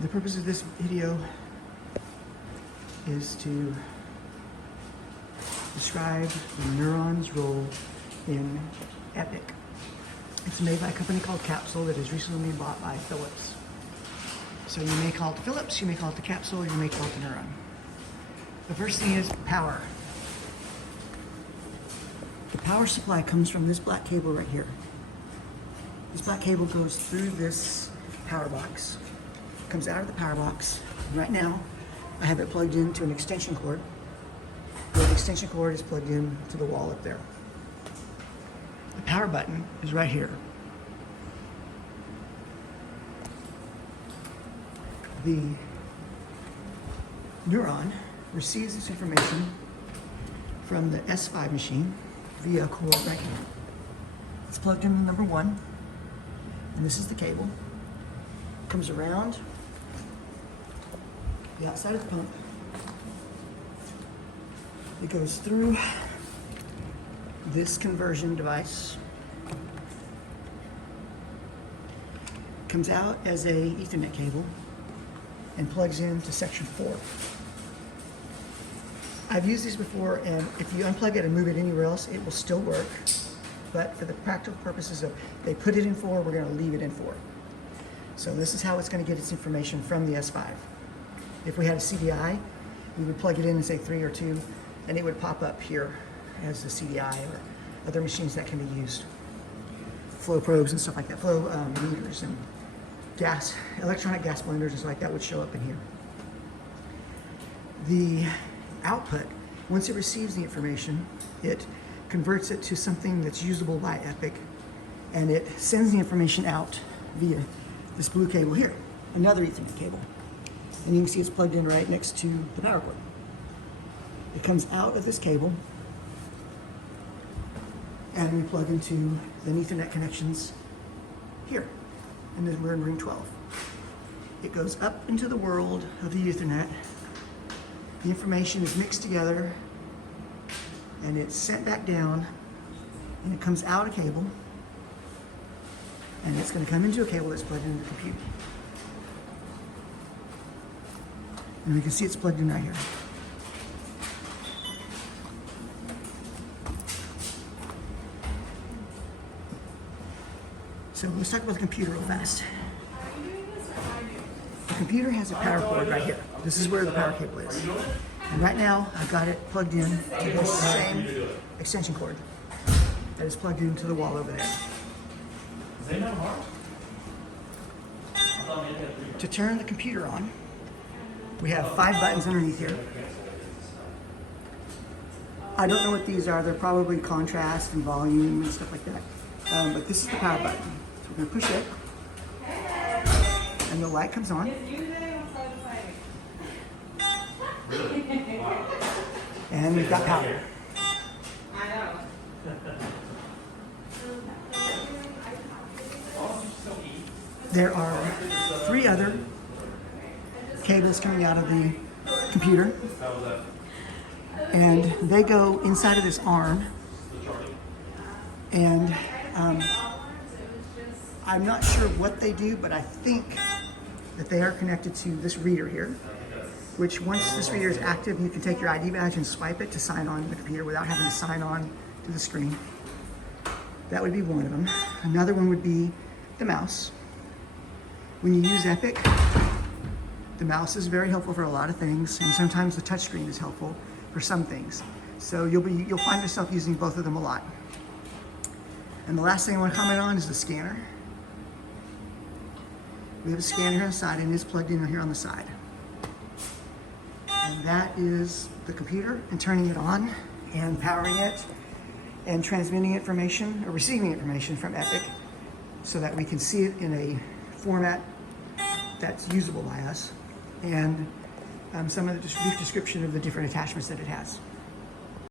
The purpose of this video is to describe the neuron's role in EPIC. It's made by a company called Capsule that has recently been bought by Philips. So you may call it the Philips, you may call it the Capsule, you may call it the neuron. The first thing is power. The power supply comes from this black cable right here. This black cable goes through this power box, comes out of the power box. Right now, I have it plugged into an extension cord. The extension cord is plugged in to the wall up there. The power button is right here. The neuron receives this information from the S5 machine via a cord right here. It's plugged into number 1, and this is the cable. It comes around the outside of the pump. It goes through this conversion device, comes out as a Ethernet cable, and plugs into section 4. I've used these before, and if you unplug it and move it anywhere else, it will still work. But for the practical purposes of they put it in 4, we're going to leave it in 4. So this is how it's going to get its information from the S5. If we had a CDI, we would plug it in and say 3 or 2, and it would pop up here as the CDI or other machines that can be used. Flow probes and stuff like that, flow meters and gas, electronic gas blenders and stuff like that would show up in here. The output, once it receives the information, it converts it to something that's usable by EPIC, and it sends the information out via this blue cable here, another Ethernet cable. And you can see it's plugged in right next to the power cord. It comes out of this cable, and we plug into the Ethernet connections here, and then we're in ring 12. It goes up into the world of the Ethernet. The information is mixed together, and it's sent back down, and it comes out a cable, and it's going to come into a cable that's plugged into the computer. And we can see it's plugged in right here. So let's talk about the computer real fast. The computer has a power cord right here. This is where the power cable is. And right now, I've got it plugged in to this same extension cord that is plugged into the wall over there. To turn the computer on, we have 5 buttons underneath here. I don't know what these are. They're probably contrast and volume and stuff like that. But this is the power button. So we're going to push it, and the light comes on. And we've got power. There are 3 other cables coming out of the computer, and they go inside of this arm, and I'm not sure what they do, but I think that they are connected to this reader here, which once this reader is active, you can take your ID badge and swipe it to sign on to the computer without having to sign on to the screen. That would be one of them. Another one would be the mouse. When you use EPIC, the mouse is very helpful for a lot of things, and sometimes the touchscreen is helpful for some things. So you'll find yourself using both of them a lot. And the last thing I want to comment on is the scanner. We have a scanner here on the side, and it's plugged in here on the side. And that is the computer, and turning it on and powering it and transmitting information or receiving information from EPIC so that we can see it in a format that's usable by us, and some of the brief description of the different attachments that it has.